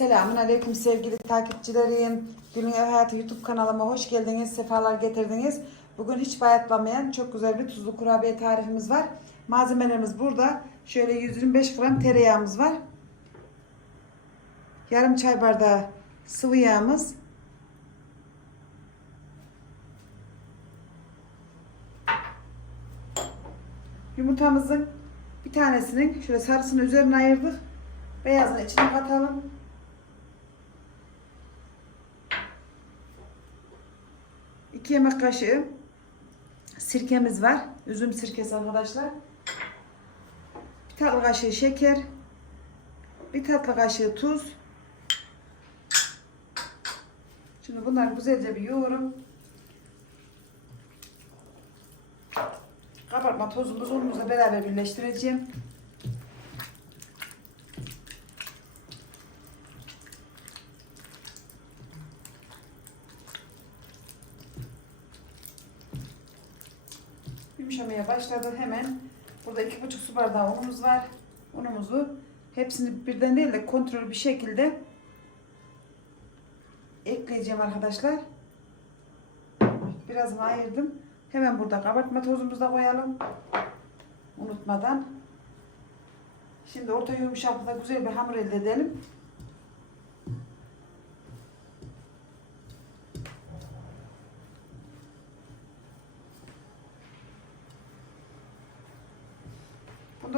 Selamun Aleyküm sevgili takipçilerim. Gülün Ev Hayatı YouTube kanalıma hoş geldiniz, sefalar getirdiniz. Bugün hiç bayatlamayan çok güzel bir tuzlu kurabiye tarifimiz var. Malzemelerimiz burada. Şöyle 125 gram tereyağımız var. Yarım çay bardağı sıvı yağımız. Yumurtamızın bir tanesinin şöyle sarısını üzerine ayırdık. Beyazını içine katalım. İki yemek kaşığı sirkemiz var. Üzüm sirkesi arkadaşlar. Bir tatlı kaşığı şeker. Bir tatlı kaşığı tuz. Şimdi bunları güzelce bir yoğurum. Kabartma tozumuzu unumuzla beraber birleştireceğim. Yumuşamaya başladı hemen. Burada iki buçuk su bardağı unumuz var. Unumuzu hepsini birden değil de kontrol bir şekilde ekleyeceğim arkadaşlar. Birazını ayırdım. Hemen burada kabartma tozumuzu da koyalım. Unutmadan. Şimdi orta yumuşaklıkta güzel bir hamur elde edelim.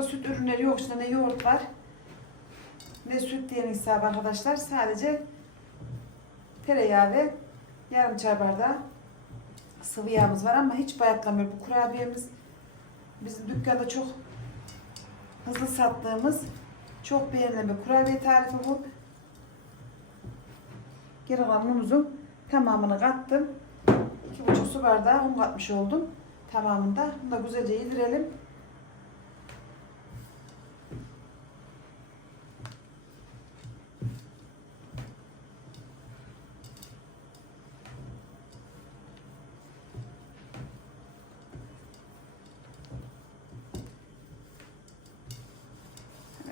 Bunda süt ürünleri yok. İşte ne yoğurt var. Ne süt diyen hesabı arkadaşlar. Sadece tereyağı ve yarım çay bardağı sıvı yağımız var ama hiç bayatlamıyor bu kurabiyemiz. Bizim dükkanda çok hızlı sattığımız çok beğenilen bir kurabiye tarifi bu. Geri kalan unumuzun tamamını kattım. 2,5 su bardağı un katmış oldum tamamında. Bunu da güzelce yedirelim.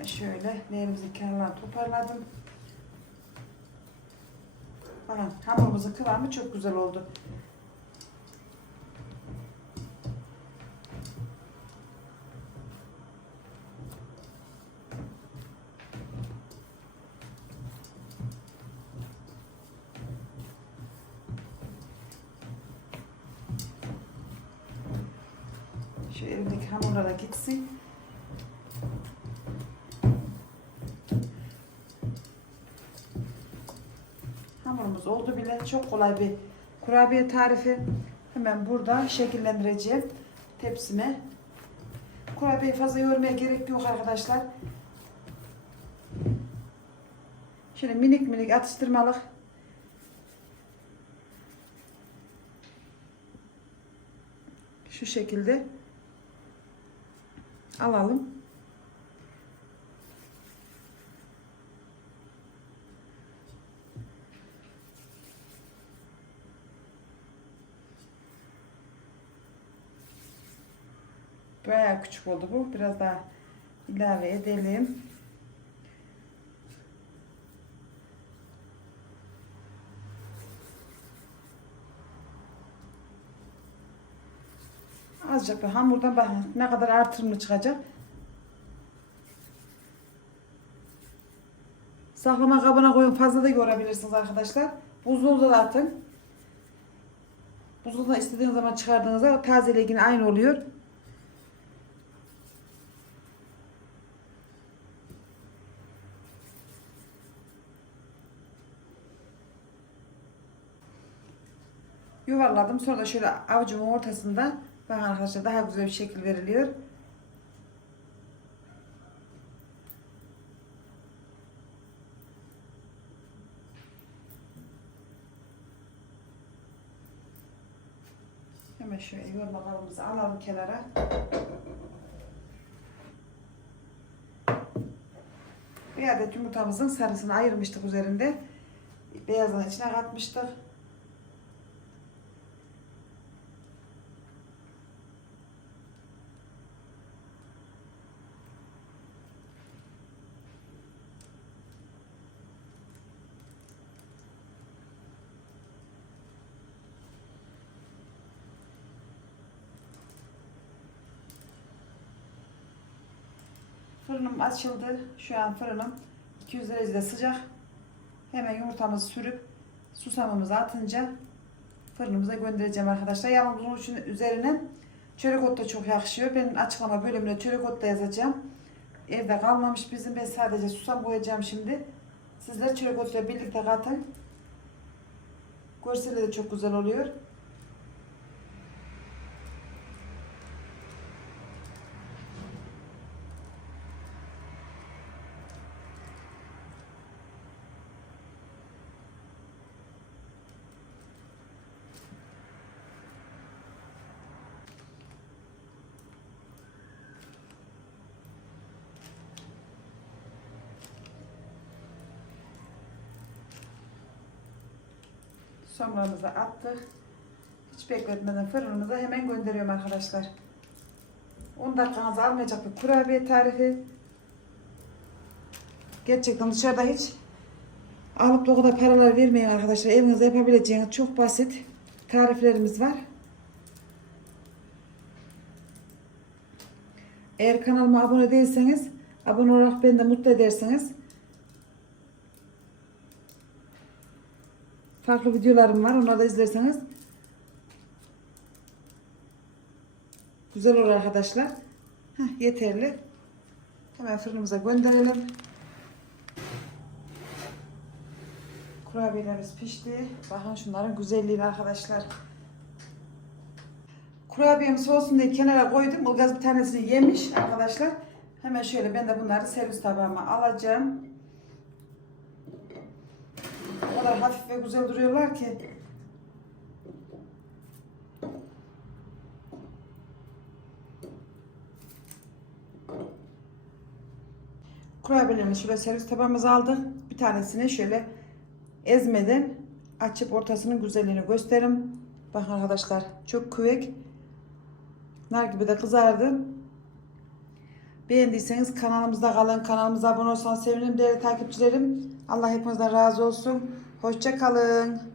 Hemen şöyle leğenimizin kenarlarını toparladım. Bakın hamurumuzun kıvamı çok güzel oldu. Şu elimdeki hamurlara gitsin. Hamurumuz oldu bile. Çok kolay bir kurabiye tarifi. Hemen burada şekillendireceğim tepsime. Kurabiyeyi fazla yoğurmaya gerek yok arkadaşlar. Şöyle minik minik atıştırmalık. Şu şekilde alalım. Bayağı küçük oldu bu. Biraz daha ilave edelim. Azıcık bir hamurdan bakın ne kadar artırımlı çıkacak. Saklama kabına koyun fazla da yoğurabilirsiniz arkadaşlar. Buzluğunuza da atın. Buzluğuna istediğiniz zaman çıkardığınızda tazeliği yine aynı oluyor. Yuvarladım. Sonra da şöyle avucumun ortasında bakın arkadaşlar daha güzel bir şekil veriliyor. Hemen şöyle yoğurma kabımızı alalım kenara. Bir adet yumurtamızın sarısını ayırmıştık üzerinde. Beyazını içine katmıştık. Fırınım açıldı. Şu an fırınım 200 derecede sıcak. Hemen yumurtamızı sürüp susamımızı atınca fırınımıza göndereceğim arkadaşlar. Yalnız bunun için üzerine çörek ot da çok yakışıyor. Ben açıklama bölümüne çörek ot da yazacağım. Evde kalmamış bizim. Ben sadece susam koyacağım şimdi. Sizler çörek otuyla birlikte katın. Görseli de çok güzel oluyor. Somramızı attık. Hiç bekletmeden fırınımıza hemen gönderiyorum arkadaşlar. 10 dakikanızı almayacak bir kurabiye tarifi. Gerçekten dışarıda hiç alıp da o kadar paralar vermeyin arkadaşlar. Evinizde yapabileceğiniz çok basit tariflerimiz var. Eğer kanalıma abone değilseniz abone olarak beni de mutlu edersiniz. Farklı videolarım var. Onları da izlerseniz güzel olur arkadaşlar. Heh, yeterli. Hemen fırınımıza gönderelim. Kurabiyelerimiz pişti. Bakın şunların güzelliğine arkadaşlar. Kurabiyem soğusun diye kenara koydum. Ilgaz bir tanesini yemiş arkadaşlar. Hemen şöyle ben de bunları servis tabağıma alacağım. Kadar hafif ve güzel duruyorlar ki. Kurabiyelerimizi şöyle servis tabağımıza aldık. Bir tanesini şöyle ezmeden açıp ortasının güzelliğini gösterim. Bakın arkadaşlar çok kıvek. Nar gibi de kızardı. Beğendiyseniz kanalımızda kalın. Kanalımıza abone olsanız sevinirim değerli takipçilerim. Allah hepinizden razı olsun. Hoşça kalın.